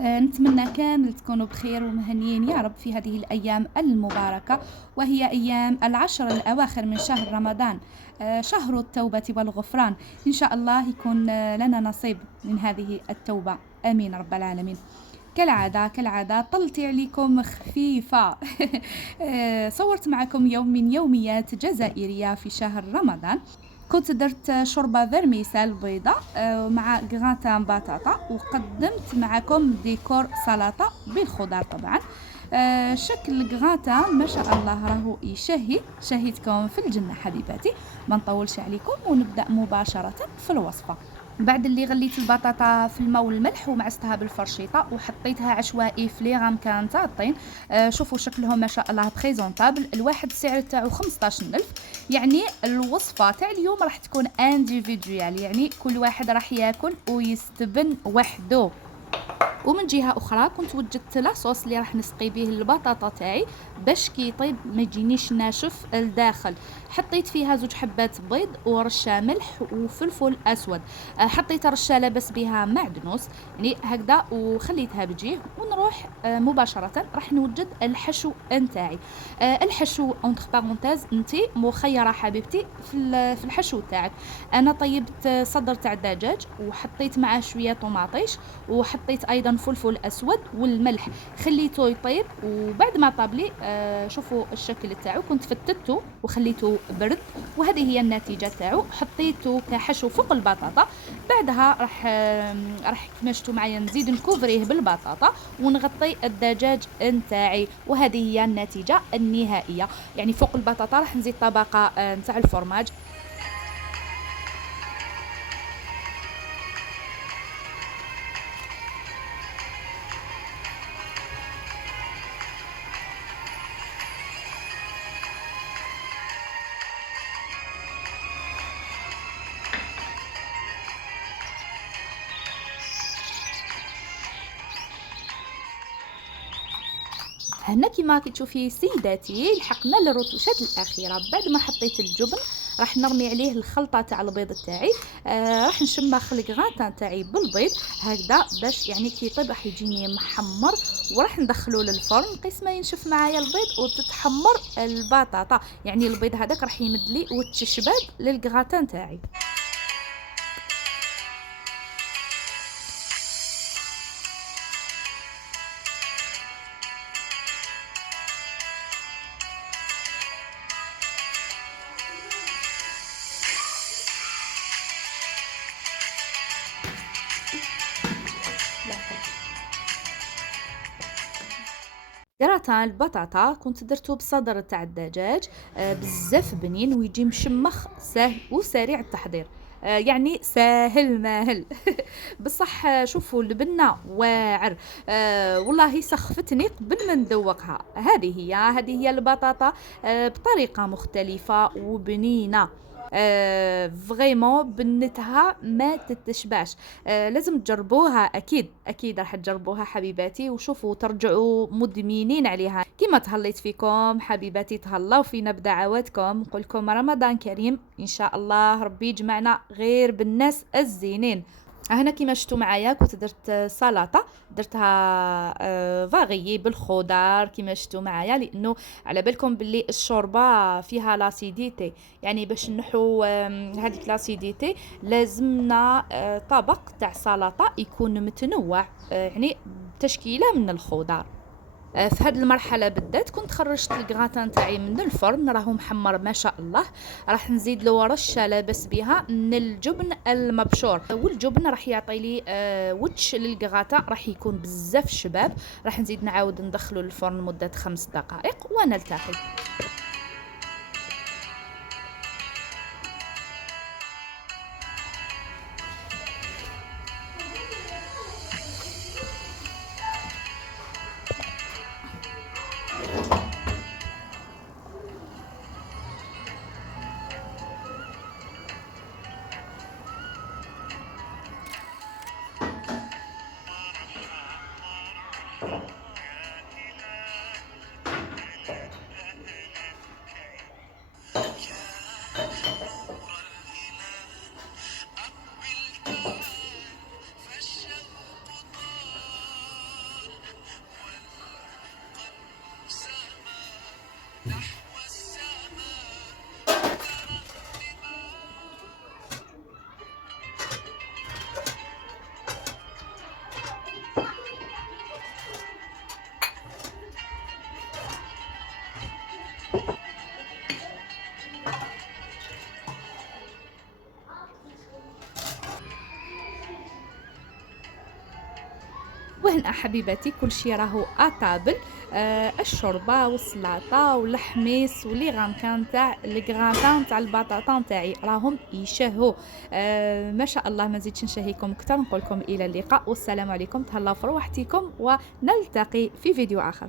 نتمنى كامل تكونوا بخير ومهنيين يا رب في هذه الأيام المباركة، وهي أيام العشر الأواخر من شهر رمضان، شهر التوبة والغفران. إن شاء الله يكون لنا نصيب من هذه التوبة، آمين رب العالمين. كالعادة طلتي عليكم خفيفة. صورت معكم يوم من يوميات جزائرية في شهر رمضان. كنت درت شوربة فيرميسال بيضة مع غراتان بطاطا، وقدمت معكم ديكور سلطة بالخضار طبعا. شكل الغراتان ما شاء الله راهو يشهي، شهيتكم في الجنة حبيباتي. ما نطولش عليكم ونبدأ مباشرة في الوصفة. بعد اللي غليت البطاطا في الماء والملح ومعستها بالفرشيطه وحطيتها عشوائي في لي غامكان تاع الطين. شوفوا شكلهم ما شاء الله بريزونطابل. الواحد السعر تاعو 15000. يعني الوصفه تاع اليوم راح تكون انديفيدوال، يعني كل واحد راح ياكل ويستبن وحده. ومن جهه اخرى كنت وجدت لاصوص اللي راح نسقي به البطاطا تاعي باش كي يطيب ما يجينيش ناشف الداخل. حطيت فيها 2 حبات بيض ورشه ملح وفلفل اسود. حطيت رشه لابس بها معدنوس يعني هكذا وخليتها بجيه. ونروح مباشره راح نوجد الحشو نتاعي. الحشو اونتر بارونتيز انتي مخيره حبيبتي في الحشو تاعك. انا طيبت صدر تاع الدجاج وحطيت معاه شويه طوماطيش، وحطيت ايضا فلفل اسود والملح. خليته يطيب وبعد ما طاب لي شوفوا الشكل تاعو. كنت فتته وخليته برد، وهذه هي النتيجه تاعو. حطيته كحشو فوق البطاطا. بعدها راح كما شفتوا معايا نزيد نكوفريه بالبطاطا ونغطي الدجاج نتاعي، وهذه هي النتيجه النهائيه. يعني فوق البطاطا راح نزيد طبقه نتاع الفرماج. هنا كيما راكي تشوفي سيداتي لحقنا للرتوشات الاخيره. بعد ما حطيت الجبن راح نرمي عليه الخلطه تاع البيض تاعي. راح نشمخ الكغاتان تاعي بالبيض هكذا باش يعني كي يطيب راح يجيني محمر. وراح ندخلو للفرن قيس ما ينشف معايا البيض وتتحمر البطاطا. يعني البيض هذاك راح يمد لي وتشباب للكغاتان تاعي. كراتان البطاطا كنت درتو بصدر تاع الدجاج. بزاف بنين ويجي مشمخ سهل وسريع التحضير. يعني ساهل ماهل. بصح شوفوا البنة واعر. والله سخفتني قبل ما ندوقها. هذه هي البطاطا بطريقة مختلفة وبنينة. فريمون بنتها ما تتشبعش. لازم تجربوها، اكيد راح تجربوها حبيباتي وشوفوا ترجعوا مدمنين عليها. كما تهليت فيكم حبيباتي تهلاو فينا بدعواتكم. نقولكم رمضان كريم ان شاء الله، ربي يجمعنا غير بالناس الزينين. هنا كيما شفتوا معايا كنت درت سلطه درتها فاغيي بالخضار كيما شفتوا معايا، لانه على بالكم باللي الشوربه فيها لاسيديتي. يعني باش نحو هذيك لاسيديتي لازمنا طبق تاع سلطه يكون متنوع، يعني تشكيله من الخضار. في هذه المرحله بالذات كنت خرجت الكغاتان تاعي من الفرن راهو محمر ما شاء الله. راح نزيد له رشه لابس بها من الجبن المبشور، والجبن راح يعطي لي وتش للكغاتا راح يكون بزاف شباب. راح نزيد نعاود ندخله للفرن مده 5 دقائق ونلتقي. وهنا حبيباتي كل شيء راهو اطابل. الشوربه والسلطه والحميص ولي غامكان تاع الكغانتان تاع البطاطا تاعي راهم يشهوا. ما شاء الله، ما نزيدش نشهيكم اكثر، نقول لكم الى اللقاء والسلام عليكم، تهلاو في روحتكم ونلتقي في فيديو اخر.